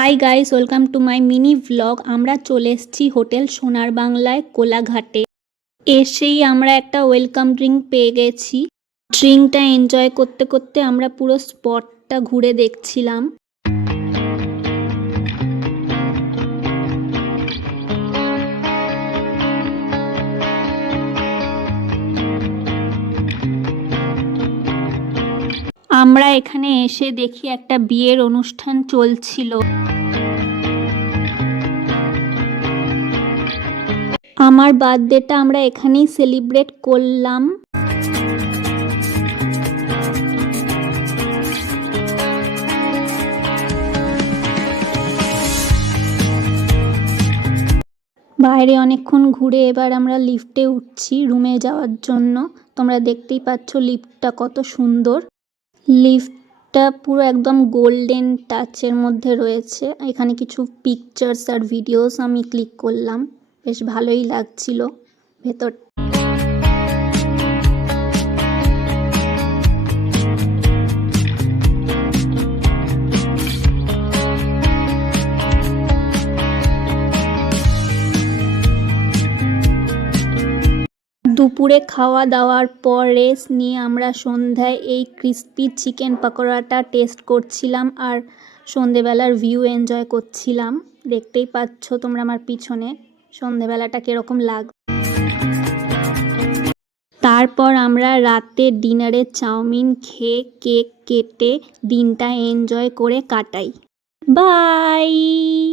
Hi guys, welcome to my mini vlog. আমরা চলে এসেছি হোটেল সোনার বাংলায় কোলাঘাটে। এসেই আমরা একটা ওয়েলকাম ড্রিঙ্ক পেয়ে গেছি। ড্রিঙ্কটা এনজয় করতে করতে আমরা পুরো স্পটটা ঘুরে দেখছিলাম। আমরা এখানে এসে দেখি একটা বিয়ের অনুষ্ঠান চলছিল। আমার বার্থডেটা আমরা এখানেই সেলিব্রেট করলাম। বাইরে অনেকক্ষণ ঘুরে এবার আমরা লিফটে উঠছি রুমে যাওয়ার জন্য। তোমরা দেখতেই পাচ্ছ লিফটটা কত সুন্দর। লিফটটা পুরো একদম গোল্ডেন টাচের মধ্যে রয়েছে। এখানে কিছু পিকচার্স আর ভিডিওস আমি ক্লিক করলাম, বেশ ভালোই লাগছিল ভেতর। দুপুরে খাওয়া দাওয়ার পর রেস্ট নিয়ে আমরা সন্ধ্যায় এই ক্রিস্পি চিকেন পকোড়াটা টেস্ট করছিলাম আর সন্ধেবেলার ভিউ এনজয় করছিলাম। দেখতেই পাচ্ছ তোমরা আমার পিছনে সন্ধেবেলাটা কীরকম লাগ। তারপর আমরা রাতে ডিনারে চাউমিন খেয়ে কেক কেটে দিনটা এনজয় করে কাটাই। বাই।